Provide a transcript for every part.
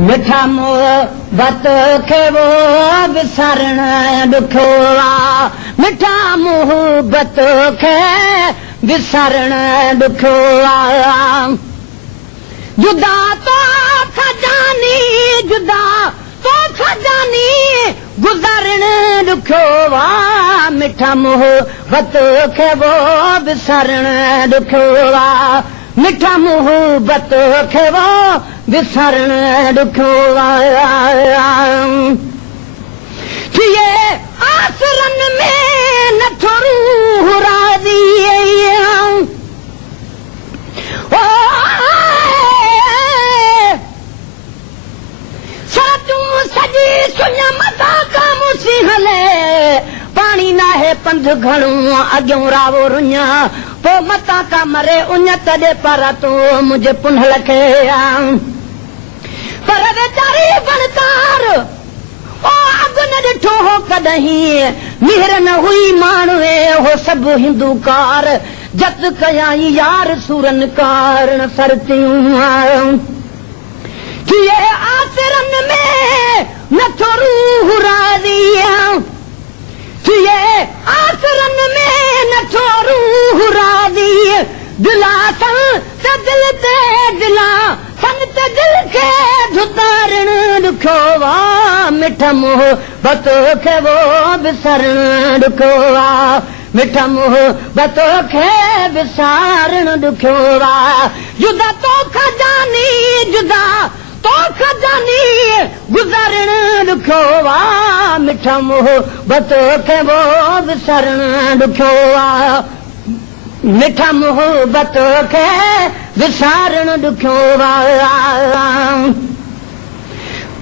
मिठा मोहबत खे वो विसारण ॾुखियो आहे मिठा मोहबत खे विसारण ॾुखियो आहे जुदा तो खजानी जुदा तो खजानी गुज़ारण ॾुखियो आहे मिठा मोहबत खे वो विसारण ॾुखियो आहे मिठा मोहबत खे वो विसारण ॾुखियो आहे थिए आसरन में नथो रूह राज़ी सॼी सुञ मथां खामोशी हले पाणी नाहे पंध घणो अॻियों रावो रुञ पोइ मथां का मरे उञ तॾे पर तूं मुंहिंजे पुनल खे पर वेचारी फनकार अॻु न ॾिठो हो कॾहिं मिहर न हुई माण्हूअ हो सभु हिंदूकार जत कयाई यार सूरन कारण सरतियूं थिए आसरन में नथो रूह राज़ी थिए आसरन में नथो रूह राज़ी दिला सन त दिल ते दिला सन त दिल खे धुतारण ॾुखियो आहे मिठा मोहबत खे वो विसारण ॾुखियो आहे मिठा मोहबत खे विसारण ॾुखियो आहे जुदा तो खजानी जुदा तो खजानी गुज़ारण ॾुखियो आहे मिठा मोहबत खे वो विसारण ॾुखियो आहे मिठा मोहबत खे विसारण ॾुखियो आहे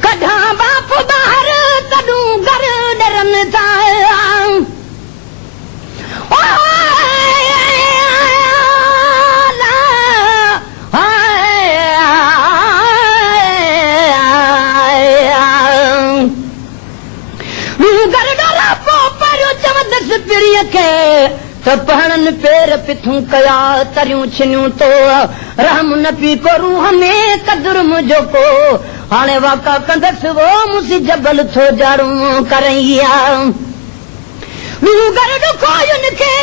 कढां बाप ॿाहिरि तॾूं घर डरनि था पढ़नि पेर पिथूं कया तरियूं छिनियूं तो रहम न पी को रूह में कदुर मुंहिंजो को हाणे वाका कंदसि वो मुसी जबल थो जाड़ूं करैया डूंगर ॾुखो युनखे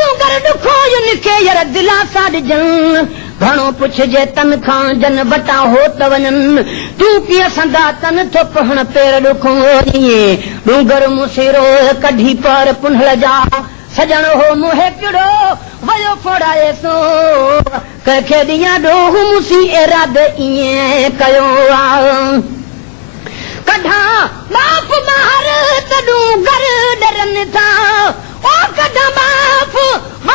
डूंगर ॾुखो युनखे यार दिला सां ॾिजनि घणो पुछजे तन खां जन बटा हो त वञनि तूं कीअं संदा तन थो पहण पेर ॾुखो ईअं डूंगर मुसीरो कढी पर पुनल जा सजण हो मुहे किड़ो वयो फोड़ाए सो कंहिंखे ॾींहं ॾोह मुसी इराद ईअं कयो आहे कढां बाप ॿाहिरि तॾूं घर डरनि था ओ कढां बाप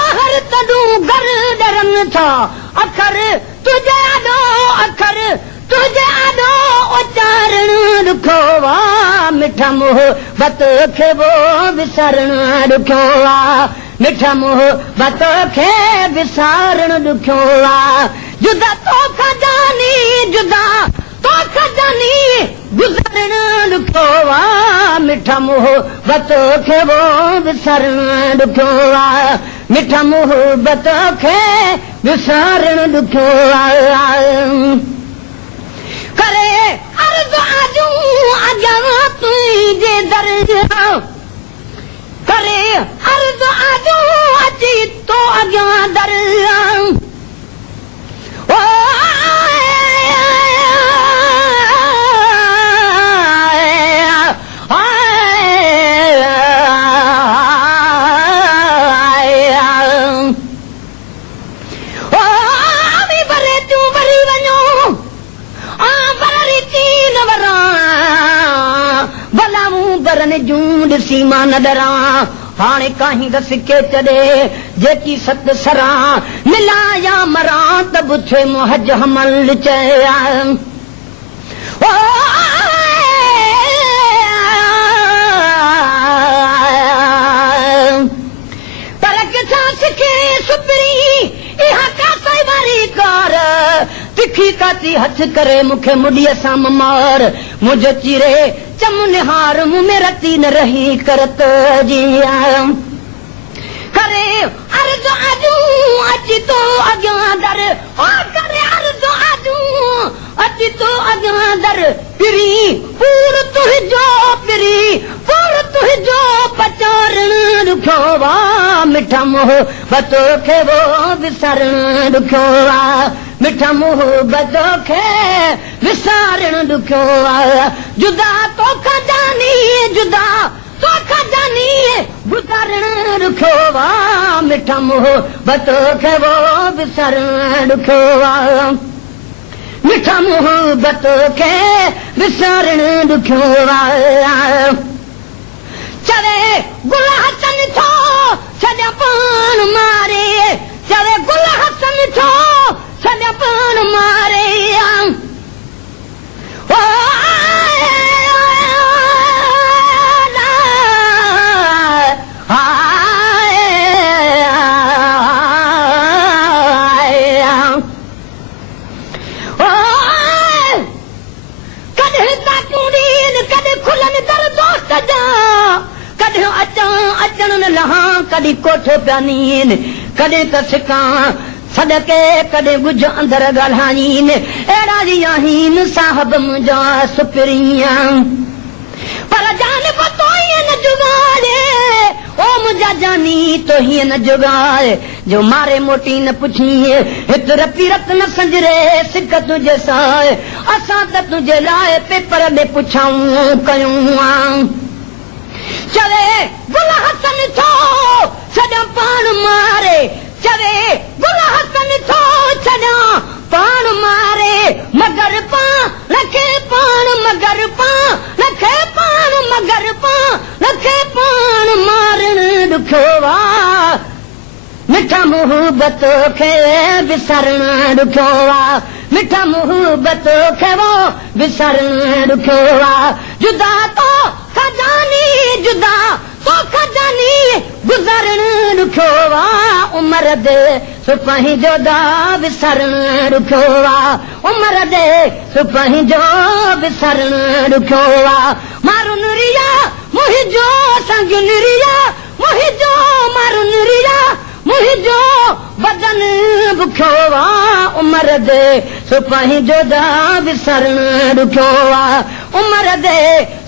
ॿाहिरि तॾूं घर डरनि था अखर तुंहिंजे आॾो अखर तुंहिंजे आॾो उचारण ॾुखियो आहे मिठा मोहबत खे वो विसारण ॾुखियो आहे मिठा मोहबत खे विसारण ॾुखियो आहे जुदा तो खजानी जुदा तो खजानी गुज़ारण ॾुखियो आहे मिठा मोहबत खे वो विसारण ॾुखियो आहे मिठा मोहबत खे विसारण ॾुखियो आहे करे अर्ज़ आजूं अॻियां तुंहिंजे दर करे अर्ज़ आजूं अची तो अॻियां दर सीमा न डरां हाणे काहीं दस के चढ़े जेकी सत सरां मिलां या मरां त बुथे मुहज हमल चया पर किथां सिखे सुपरी इहा का साईवारी कार तिखी काती हथ करे मूंखे मुड़ीअ सां मार मुंहिंजो चिरे चम निहार मुंह में रती न रही करत जिया करे अर्ज़ आजूं अची तो अॻियां दर करे अर्ज़ की तू अगवादर पिरी पूर तुझो पिरी पूर तुझो पचोरण रुखो वा मिठा मोहब्बत खे वो विसारण रुखो वा मिठा मोहब्बत खे विसारण रुखो वा जुदा तो खजानी जुदा तो खजानी गुजारण रुखो वा मिठा मोहब्बत खे वो विसारण रुखो वा मिठा मोहब्बत खे विसारण रुखो वा चवे गुल हसन थो छॾिया पाण मारे चवे गुल हसन थो छॾिया पाण मारे ओ कॾहिं ताकूं कॾहिं खुलनि दर दोस्त जा कॾहिं अचण न लहां कॾहिं कोठो पिया नीन कॾहिं त सिकां सदके कॾहिं गुझ अंदर ॻाल्हाईन अहिड़ा ई आहिनि साहब मुंहिंजा सुपिरिया पर जान पतो हीअं न जुगाड़े ओ मुंहिंजा जानी तो हीअं न जुगाड़े जो मारे मोटी न पुछीए हिते रपी रत न संजरे सिक तुंहिंजे साए असां त तुंहिंजे लाइ पेपर में पुछाऊं कयूं चवे गुल हसन थो छॾिया पाण मारे चवे गुल हसन थो छॾिया पाण मारे मगर पाण खे पाण मगर पाण खे पाण मगर पाण खे पाण मारण ॾुखियो वा मिठा मोहब्बत खे विसारण ॾुखियो वा मिठा मोहब्बत खे वो विसारण ॾुखियो वा जुदा तो खजानी जुदा तो खजानी गुज़ारण ॾुखियो वा उमिरि दे सुपाही जो दा विसारण ॾुखियो वा उमिरि दे सुपाही जो विसारण ॾुखियो वा मारुन रिया मुंहिंजो संगन रिया मुंहिंजो मारुन रिया मुंहिंजो बदन बुखियो वा उमिरि दे सुपाही जो दा विसारण ॾुखियो वा उमिरि दे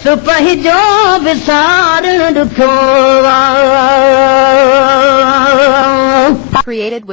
सुपाही जो विसारण ॾुखियो वा